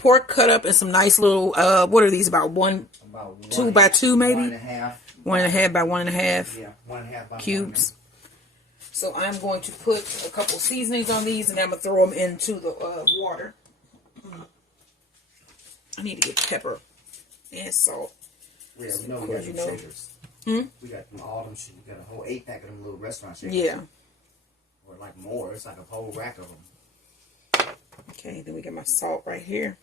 pork cut up in some nice little, what are these, about 2 by 2 maybe? 1.5. 1.5 by 1.5. Yeah, 1.5 by cubes. So I'm going to put a couple seasonings on these, and I'm going to throw them into the water. I need to get pepper and salt. Yeah, we know we got some shakers. Hmm? We got all them. We got a whole 8-pack of them little restaurant shakers. Yeah. Or like more. It's like a whole rack of them. Okay, then we got my salt right here.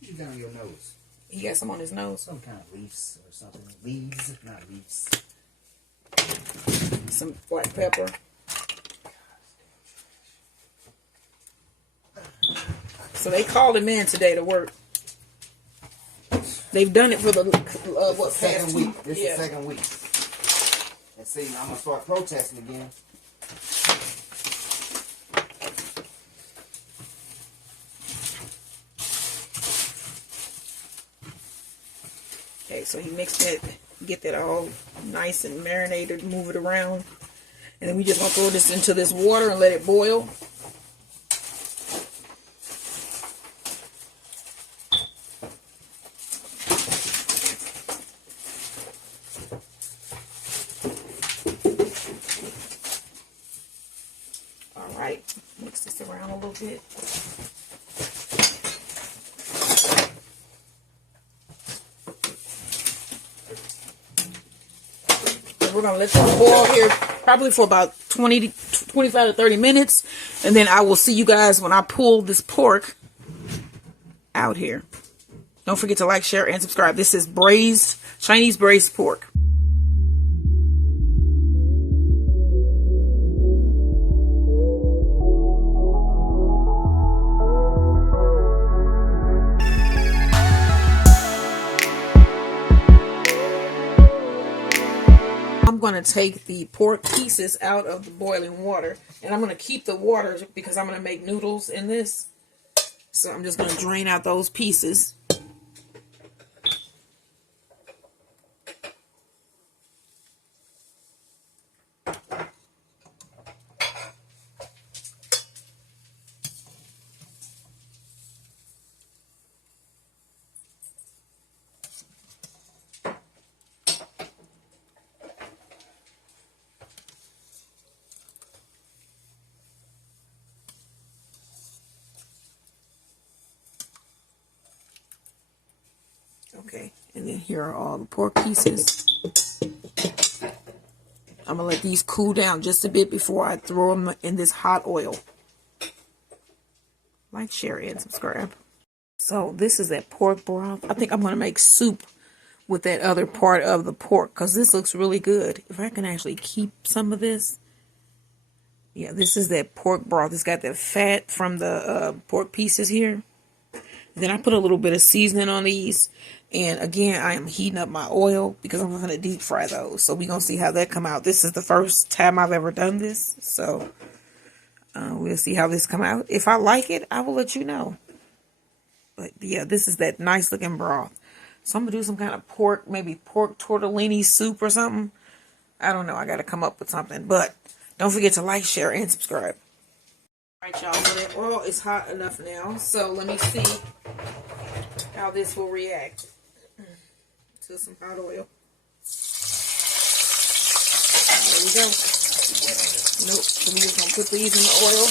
You got on your nose. He got some on his nose. Some kind of leaves or something. Leaves, not leaves. Some black pepper. So they called him in today to work. They've done it for the second week. This is the second week. And see, I'm gonna start protesting again. Okay, so he mixed it, get that all nice and marinated, move it around. And then we just gonna throw this into this water and let it boil. All right, mix this around a little bit. We're going to let this boil here probably for about 25 to 30 minutes. And then I will see you guys when I pull this pork out here. Don't forget to like, share, and subscribe. This is Chinese braised pork. I'm going to take the pork pieces out of the boiling water, and I'm going to keep the water because I'm going to make noodles in this. So I'm just going to drain out those pieces. Okay, and then here are all the pork pieces. I'm going to let these cool down just a bit before I throw them in this hot oil. Like, share, and subscribe. So this is that pork broth. I think I'm going to make soup with that other part of the pork because this looks really good. If I can actually keep some of this. Yeah, this is that pork broth. It's got that fat from the pork pieces here. Then I put a little bit of seasoning on these. And again, I am heating up my oil because I'm going to deep fry those. So we're going to see how that come out. This is the first time I've ever done this. So we'll see how this come out. If I like it, I will let you know. But yeah, this is that nice looking broth. So I'm going to do some kind of pork, maybe pork tortellini soup or something. I don't know. I got to come up with something. But don't forget to like, share, and subscribe. All right, y'all. So that oil is hot enough now. So let me see how this will react to some hot oil. There we go. Nope. So we're just going to put these in the oil.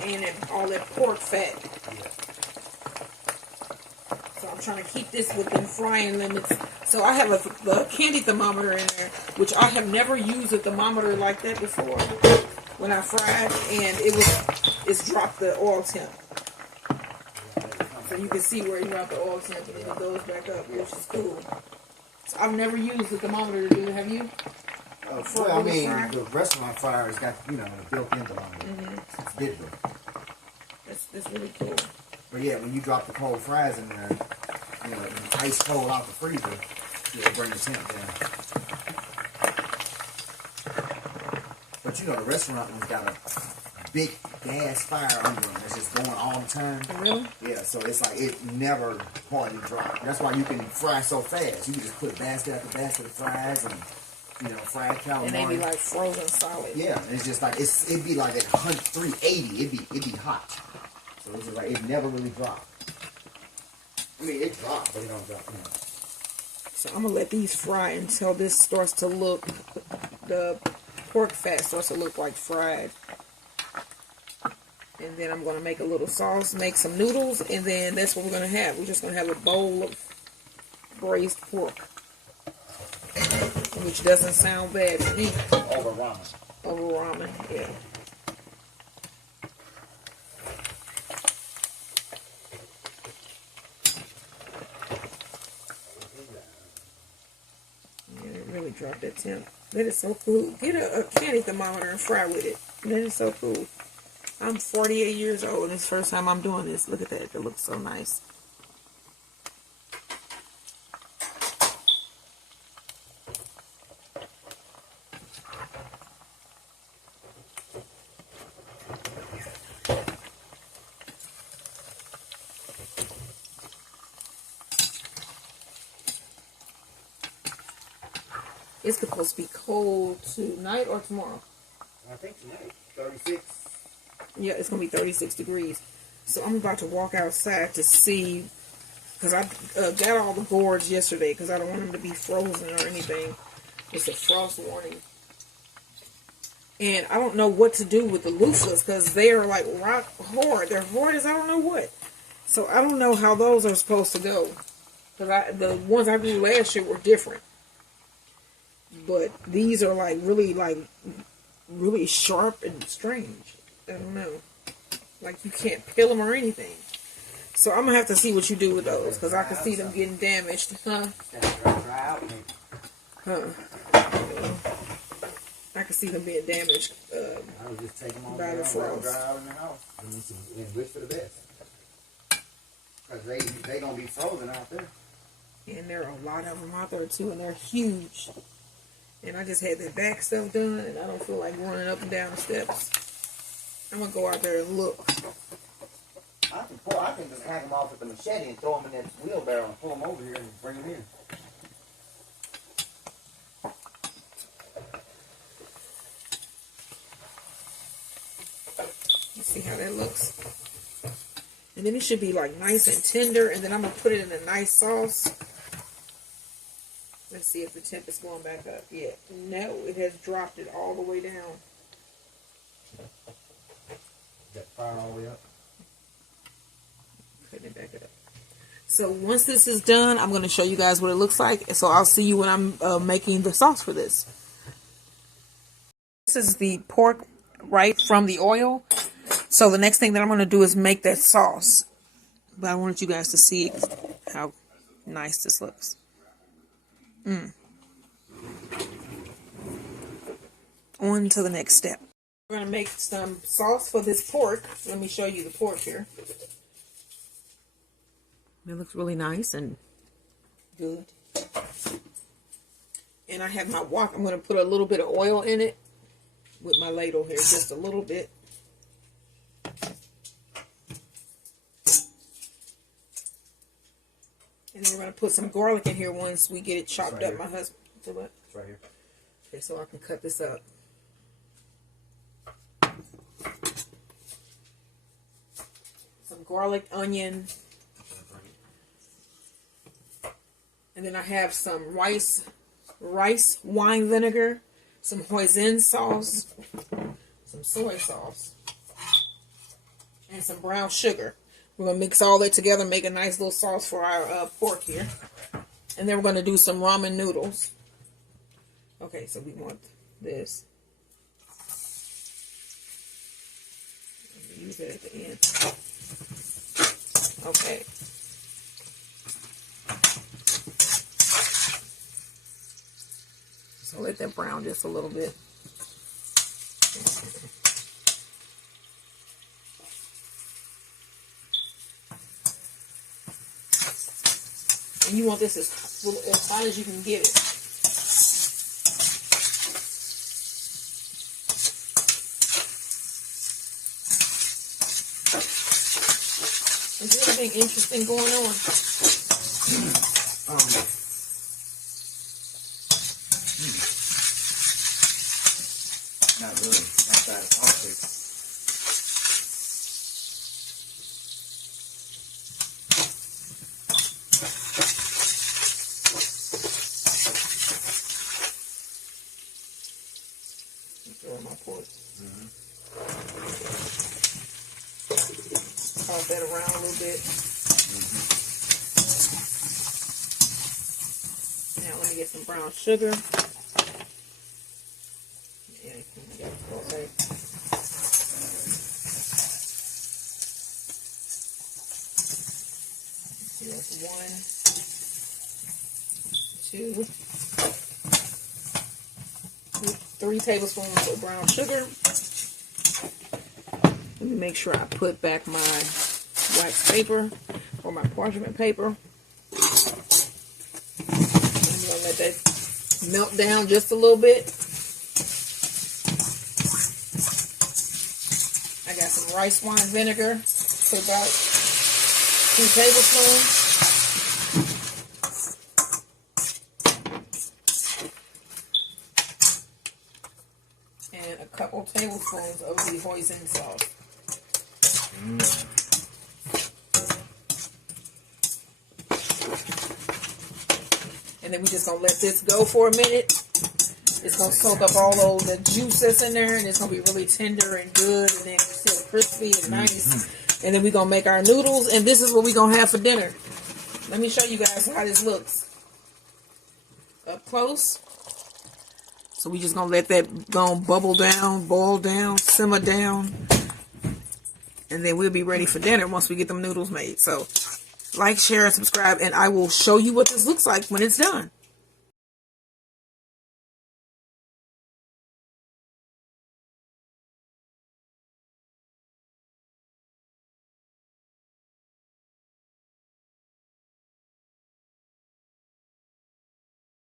And all that pork fat. So I'm trying to keep this within frying limits. So I have a candy thermometer in there, which I have never used a thermometer like that before when I fried, and it's dropped the oil temp. So you can see where it dropped the oil temp, and then it goes back up, which is cool. So I've never used a thermometer to do it. Have you? Well, I mean, the restaurant fryer has got, a built-in thermometer. It's digital. That's really cool. But yeah, when you drop the cold fries in there, ice cold out the freezer, it'll bring the temp down. But you know, the restaurant one's got a big gas fire under them. It's just going all the time. Really? Yeah, so it's like it never hardly dry. That's why you can fry so fast. You can just put basket after basket of fries and, you know, fried calamari. And they be like frozen solid. Yeah, it's just like it'd be like at 380. It'd be hot. So it's just like it never really dropped. I mean, it dropped, but it don't drop. You know. So I'm gonna let these fry until this starts to look, the pork fat starts to look like fried. And then I'm gonna make a little sauce, make some noodles, and then that's what we're gonna have. We're just gonna have a bowl of braised pork, which doesn't sound bad to me. Over ramen. Over ramen, yeah. Really drop that temp. That is so cool. Get a candy thermometer and fry with it. That is so cool. I'm 48 years old and it's the first time I'm doing this. Look at that. It looks so nice. It's supposed to be cold tonight or tomorrow? I think tonight. 36. Yeah, it's going to be 36 degrees. So I'm about to walk outside to see, because I got all the boards yesterday because I don't want them to be frozen or anything. It's a frost warning. And I don't know what to do with the loofahs because they are like rock hard. They're hard as I don't know what. So I don't know how those are supposed to go. Because the ones I grew last year were different. But these are really sharp and strange. I don't know. Like you can't peel them or anything. So I'm going to have to see what you do with those. Because I can see them getting damaged. Huh? I can see them being damaged I would just take them by the frost. Dry out in the house and wish for the best. Because they going to be frozen out there. And there are a lot of them out there too. And they're huge. And I just had the back stuff done, and I don't feel like running up and down the steps. I'm going to go out there and look. I can just hack them off with the machete and throw them in that wheelbarrow and pull them over here and bring them in. Let's see how that looks. And then it should be like nice and tender, and then I'm going to put it in a nice sauce. Let's see if the temp is going back up yet. No, it has dropped it all the way down. Got fire all the way up. Putting it back up. So once this is done, I'm going to show you guys what it looks like. So I'll see you when I'm making the sauce for this. This is the pork right from the oil. So the next thing that I'm going to do is make that sauce. But I wanted you guys to see how nice this looks. On to the next step. We're going to make some sauce for this pork. Let me show you the pork here. It looks really nice and good. And I have my wok. I'm going to put a little bit of oil in it with my ladle here. Just a little bit. And then we're going to put some garlic in here once we get it chopped up. My husband. What? It's right here. Okay, so I can cut this up. Some garlic, onion. And then I have some rice wine vinegar, some hoisin sauce, some soy sauce, and some brown sugar. We're going to mix all that together, make a nice little sauce for our pork here. And then we're going to do some ramen noodles. Okay, so we want this. Use it at the end. Okay. So let that brown just a little bit. And you want this as hot as you can get it. Is there anything interesting going on? Not really. Outside of politics. Throw my pork. Toss that around a little bit. Now let me get some brown sugar. Yeah, okay. Here's 1, 2, 3 tablespoons of brown sugar. Let me make sure I put back my wax paper or my parchment paper. I'm gonna let that melt down just a little bit. I got some rice wine vinegar, put about 2 tablespoons. And a couple tablespoons of the hoisin sauce. And then we just gonna let this go for a minute. It's gonna soak up all of the juice that's in there, and it's gonna be really tender and good, and then still crispy and nice. And then we're gonna make our noodles, and this is what we're gonna have for dinner. Let me show you guys how this looks up close. So we just gonna let that go bubble down, boil down, simmer down, and then we'll be ready for dinner once we get them noodles made. So like, share, and subscribe, and I will show you what this looks like when it's done.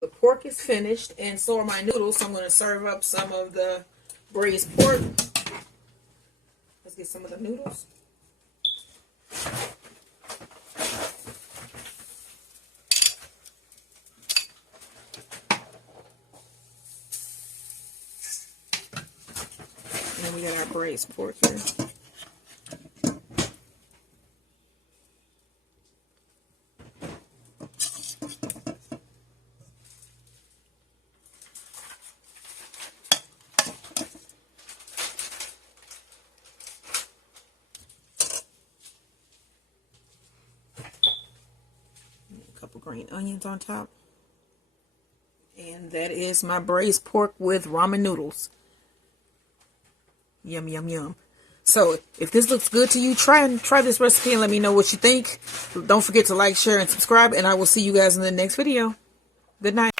The pork is finished, and so are my noodles. So I'm going to serve up some of the braised pork. Let's get some of the noodles. And then we got our braised pork here. Couple green onions on top, and that is my braised pork with ramen noodles. Yum, yum, yum. So if this looks good to you, try this recipe and let me know what you think. Don't forget to like, share, and subscribe, and I will see you guys in the next video. Good night.